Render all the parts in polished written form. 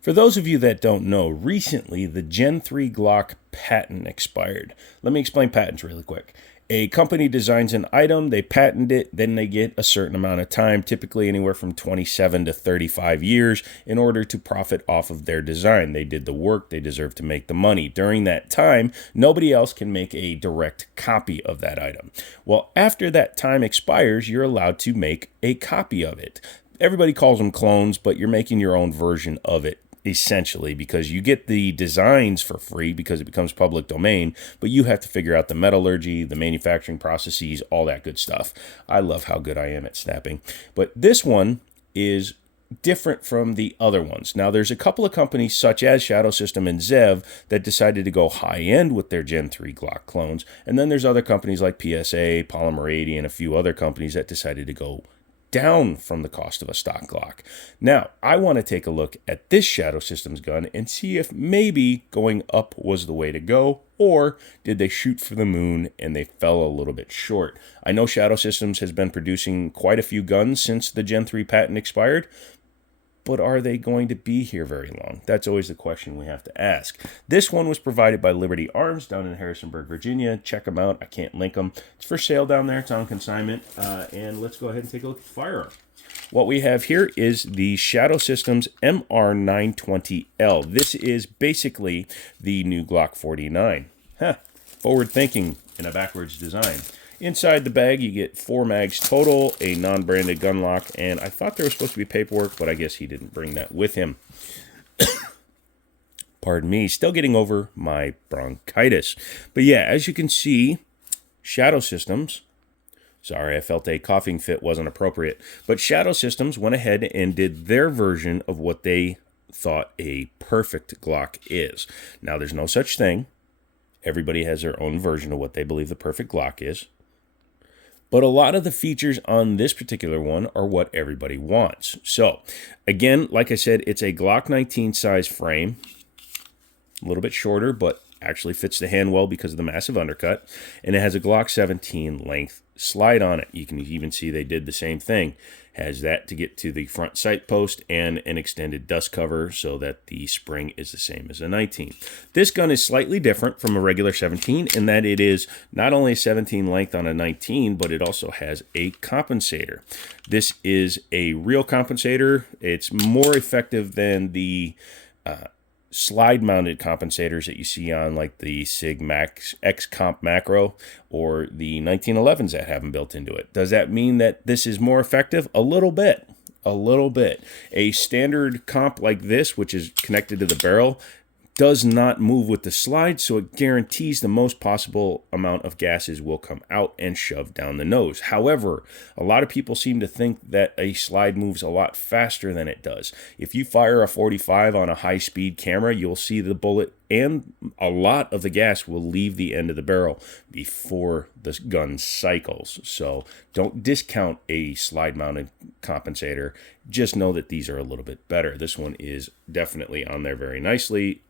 For those of you that don't know, recently the Gen 3 Glock patent expired. Let me explain patents really quick. A company designs an item, they patent it, then they get a certain amount of time, typically anywhere from 27 to 35 years, in order to profit off of their design. They did the work, they deserve to make the money. During that time, nobody else can make a direct copy of that item. Well, after that time expires, you're allowed to make a copy of it. Everybody calls them clones, but you're making your own version of it, essentially, because you get the designs for free because it becomes public domain, but you have to figure out the metallurgy, the manufacturing processes, all that good stuff. I love how good I am at snapping. But this one is different from the other ones. Now, there's a couple of companies such as Shadow Systems and Zev that decided to go high-end with their Gen 3 Glock clones, and then there's other companies like PSA, Polymer 80, and a few other companies that decided to go down from the cost of a stock Glock. Now, I want to take a look at this Shadow Systems gun and see if maybe going up was the way to go, or did they shoot for the moon and they fell a little bit short. I know Shadow Systems has been producing quite a few guns since the Gen 3 patent expired, but are they going to be here very long? That's always the question we have to ask. This one was provided by Liberty Arms down in Harrisonburg, Virginia. Check them out. I can't link them. It's for sale down there. It's on consignment. And let's go ahead and take a look at the firearm. What we have here is the Shadow Systems MR920L. This is basically the new Glock 49. Forward thinking in a backwards design. Inside the bag, you get 4 mags total, a non-branded gun lock, and I thought there was supposed to be paperwork, but I guess he didn't bring that with him. Pardon me, still getting over my bronchitis. But yeah, as you can see, Shadow Systems, sorry, I felt a coughing fit wasn't appropriate, but Shadow Systems went ahead and did their version of what they thought a perfect Glock is. Now, there's no such thing. Everybody has their own version of what they believe the perfect Glock is. But a lot of the features on this particular one are what everybody wants. So, again, like I said, it's a Glock 19 size frame. A little bit shorter, but actually fits the hand well because of the massive undercut. And it has a Glock 17 length slide on it. You can even see they did the same thing. Has that to get to the front sight post and an extended dust cover so that the spring is the same as a 19. This gun is slightly different from a regular 17 in that it is not only a 17 length on a 19, but it also has a compensator. This is a real compensator. It's more effective than the slide-mounted compensators that you see on like the SIG Max X Comp Macro or the 1911s that have them built into it. Does that mean that this is more effective? A little bit. A little bit. A standard comp like this, which is connected to the barrel, does not move with the slide, so it guarantees the most possible amount of gases will come out and shove down the nose. However, a lot of people seem to think that a slide moves a lot faster than it does. If you fire a 45 on a high-speed camera, you'll see the bullet and a lot of the gas will leave the end of the barrel before the gun cycles. So don't discount a slide-mounted compensator. Just know that these are a little bit better. This one is definitely on there very nicely.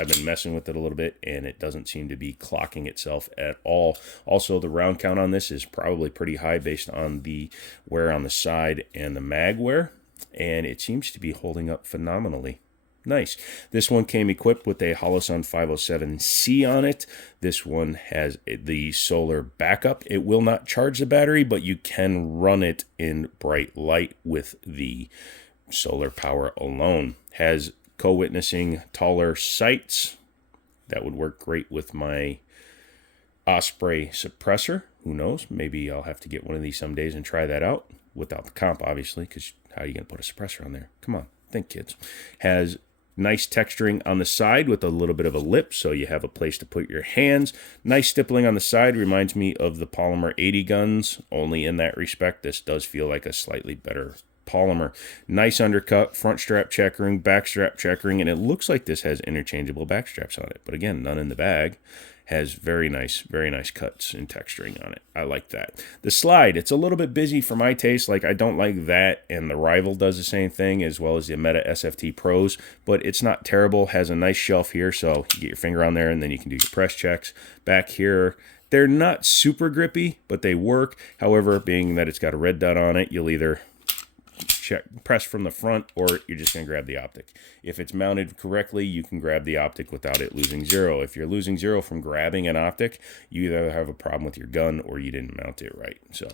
I've been messing with it a little bit, and it doesn't seem to be clocking itself at all. Also, the round count on this is probably pretty high based on the wear on the side and the mag wear, and it seems to be holding up phenomenally. Nice. This one came equipped with a Holosun 507C on it. This one has the solar backup. It will not charge the battery, but you can run it in bright light with the solar power alone. Has co-witnessing taller sights. That would work great with my Osprey suppressor. Who knows? Maybe I'll have to get one of these some days and try that out. Without the comp, obviously, because how are you going to put a suppressor on there? Come on, think, kids. Has nice texturing on the side with a little bit of a lip, so you have a place to put your hands. Nice stippling on the side. Reminds me of the Polymer 80 guns, only in that respect. This does feel like a slightly better polymer. Nice undercut, front strap checkering, back strap checkering, and it looks like this has interchangeable back straps on it. But again, none in the bag. Has very nice cuts and texturing on it. I like that. The slide, it's a little bit busy for my taste. Like, I don't like that, and the Rival does the same thing, as well as the Meta SFT Pros, but it's not terrible. Has a nice shelf here, so you get your finger on there, and then you can do your press checks. Back here, they're not super grippy, but they work. However, being that it's got a red dot on it, you'll either press from the front, or you're just going to grab the optic. If it's mounted correctly, you can grab the optic without it losing zero. If you're losing zero from grabbing an optic, you either have a problem with your gun or you didn't mount it right. So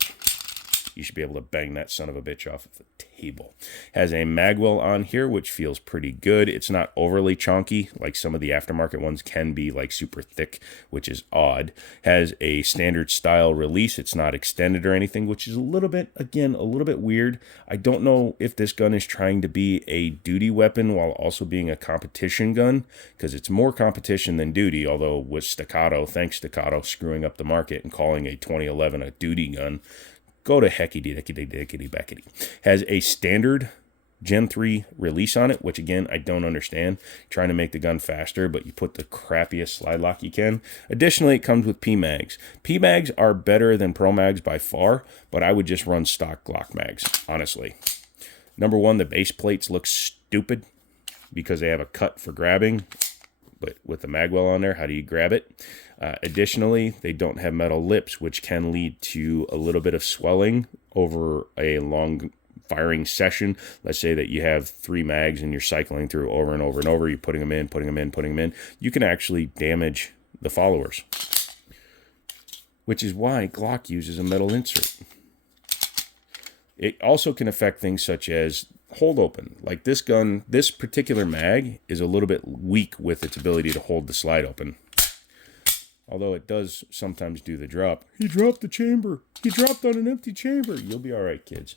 you should be able to bang that son of a bitch off of the table. Has a magwell on here, which feels pretty good. It's not overly chonky, like some of the aftermarket ones can be, like super thick, which is odd. Has a standard style release. It's not extended or anything, which is a little bit, again, a little bit weird. I don't know if this gun is trying to be a duty weapon while also being a competition gun, because it's more competition than duty, although with Staccato, thanks Staccato, screwing up the market and calling a 2011 a duty gun. Go to heckity-dickity-dickity-beckity. Has a standard Gen 3 release on it, which again, I don't understand. Trying to make the gun faster, but you put the crappiest slide lock you can. Additionally, it comes with P-Mags. P-Mags are better than Pro Mags by far, but I would just run stock Glock mags, honestly. Number one, the base plates look stupid because they have a cut for grabbing, but with the magwell on there, how do you grab it? Additionally, they don't have metal lips, which can lead to a little bit of swelling over a long firing session. Let's say that you have 3 mags and you're cycling through over and over and over. You're putting them in, putting them in, putting them in. You can actually damage the followers, which is why Glock uses a metal insert. It also can affect things such as hold open. Like this gun, this particular mag is a little bit weak with its ability to hold the slide open. Although it does sometimes do the drop. He dropped the chamber. He dropped on an empty chamber. You'll be all right, kids.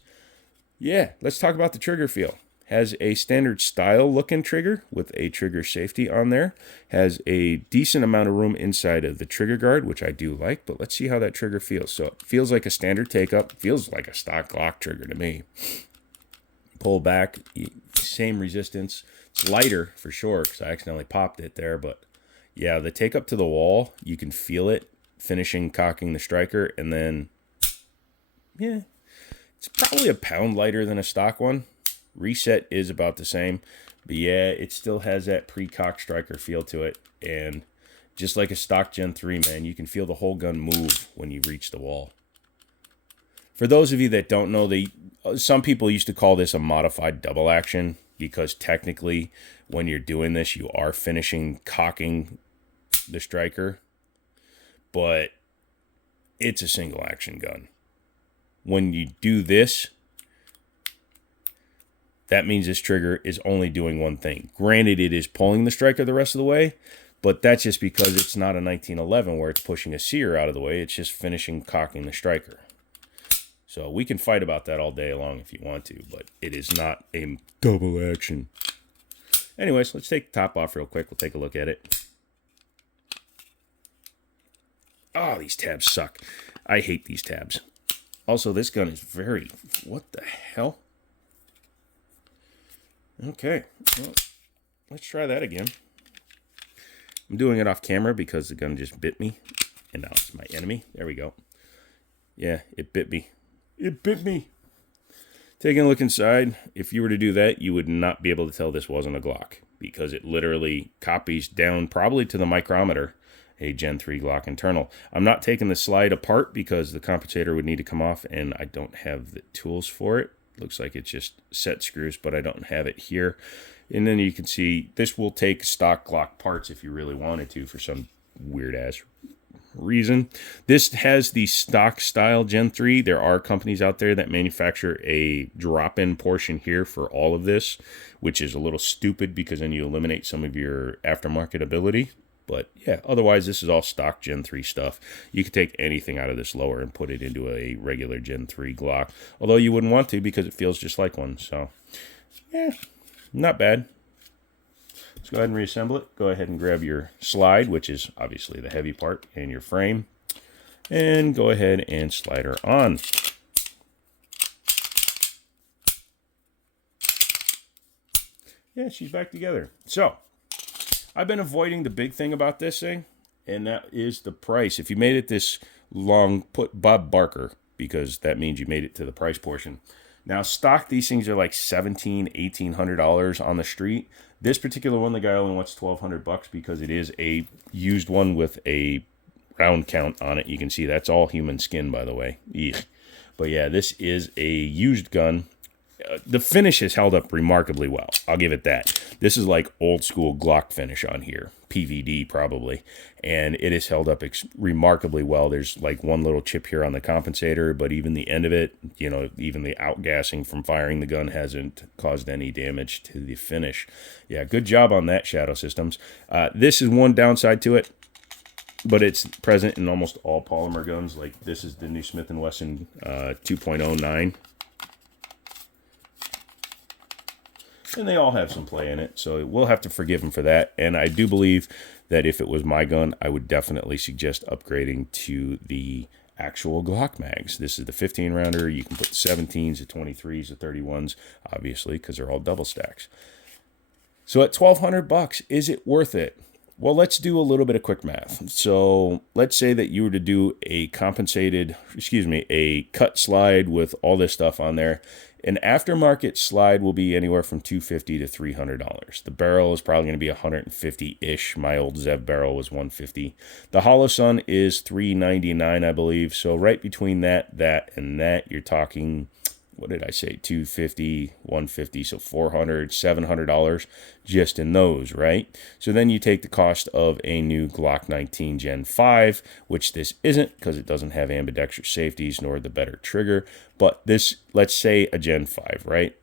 Yeah, let's talk about the trigger feel. Has a standard style looking trigger with a trigger safety on there. Has a decent amount of room inside of the trigger guard, which I do like, but let's see how that trigger feels. So it feels like a standard take-up. Feels like a stock Glock trigger to me. Pull back, same resistance. It's lighter for sure because I accidentally popped it there, but yeah, the take up to the wall, you can feel it finishing cocking the striker, and then, yeah, it's probably a pound lighter than a stock one. Reset is about the same, but yeah, it still has that pre-cock striker feel to it, and just like a stock Gen 3, man, you can feel the whole gun move when you reach the wall. For those of you that don't know, some people used to call this a modified double action, because technically, when you're doing this, you are finishing cocking the striker, but it's a single action gun. When you do this, that means this trigger is only doing one thing. Granted, it is pulling the striker the rest of the way, but that's just because it's not a 1911 where it's pushing a sear out of the way. It's just finishing cocking the striker. So we can fight about that all day long if you want to, but it is not a double action. Anyways, let's take the top off real quick. We'll take a look at it. Oh, these tabs suck. I hate these tabs. Also, this gun is very... What the hell? Okay. Well, let's try that again. I'm doing it off camera because the gun just bit me. And now it's my enemy. There we go. Yeah, it bit me. It bit me. Taking a look inside, if you were to do that, you would not be able to tell this wasn't a Glock, because it literally copies down probably to the micrometer a Gen 3 Glock internal. I'm not taking the slide apart because the compensator would need to come off, and I don't have the tools for it. Looks like it's just set screws, but I don't have it here. And then you can see this will take stock Glock parts if you really wanted to for some weird-ass reason. This has the stock style Gen 3. There are companies out there that manufacture a drop-in portion here for all of this, which is a little stupid because then you eliminate some of your aftermarket ability. But yeah, otherwise this is all stock Gen 3 stuff. You could take anything out of this lower and put it into a regular Gen 3 Glock. Although you wouldn't want to because it feels just like one. So yeah, not bad. Let's go ahead and reassemble it. Go ahead and grab your slide, which is obviously the heavy part, and your frame. And go ahead and slide her on. Yeah, she's back together. So, I've been avoiding the big thing about this thing, and that is the price. If you made it this long, put Bob Barker, because that means you made it to the price portion. Now, stock, these things are like $1,700, $1,800 on the street. This particular one, the guy only wants $1,200 because it is a used one with a round count on it. You can see that's all human skin, by the way. Eek. But yeah, this is a used gun the finish has held up remarkably well. I'll give it that. This is like old school Glock finish on here, PVD probably, and it has held up remarkably well. There's like one little chip here on the compensator, but even the end of it, you know, even the outgassing from firing the gun hasn't caused any damage to the finish. Yeah, good job on that, Shadow Systems. This is one downside to it, but it's present in almost all polymer guns. Like this is the new Smith & Wesson 2.09. And they all have some play in it, so we'll have to forgive them for that. And I do believe that if it was my gun, I would definitely suggest upgrading to the actual Glock mags. This is the 15 rounder. You can put 17s, the 23s, the 31s, obviously, because they're all double stacks. So at $1,200, is it worth it? Well, let's do a little bit of quick math. So let's say that you were to do a a cut slide with all this stuff on there. An aftermarket slide will be anywhere from $250 to $300. The barrel is probably going to be $150-ish. My old Zev barrel was $150. The Hollow Sun is $399, I believe. So right between that, and that, you're talking, what did I say, $250, $150, so $400, $700 just in those, right? So then you take the cost of a new Glock 19 Gen 5, which this isn't because it doesn't have ambidextrous safeties nor the better trigger. But this, let's say a Gen 5, right?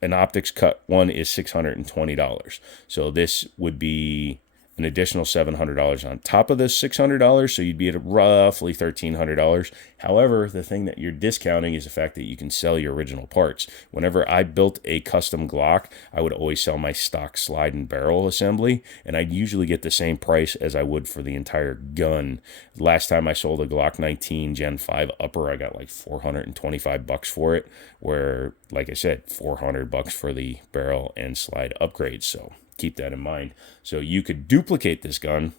An optics cut one is $620. So this would be an additional $700 on top of this $600, so you'd be at roughly $1,300. However, the thing that you're discounting is the fact that you can sell your original parts. Whenever I built a custom Glock, I would always sell my stock slide and barrel assembly, and I'd usually get the same price as I would for the entire gun. Last time I sold a Glock 19 Gen 5 upper, I got like $425 for it, where, like I said, $400 for the barrel and slide upgrades. So keep that in mind. So you could duplicate this gun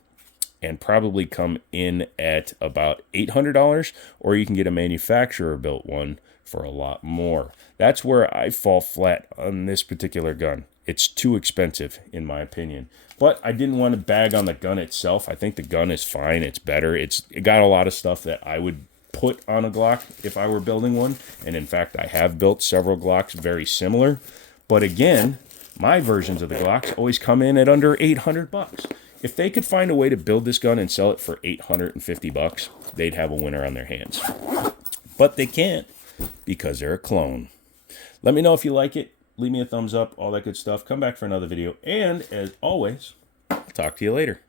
and probably come in at about $800, or you can get a manufacturer built one for a lot more. That's where I fall flat on this particular gun. It's too expensive in my opinion. But I didn't want to bag on the gun itself. I think the gun is fine. It's better. It got a lot of stuff that I would put on a Glock if I were building one. And in fact, I have built several Glocks very similar. But again, my versions of the Glocks always come in at under $800. If they could find a way to build this gun and sell it for $850, they'd have a winner on their hands. But they can't because they're a clone. Let me know if you like it. Leave me a thumbs up, all that good stuff. Come back for another video. And as always, I'll talk to you later.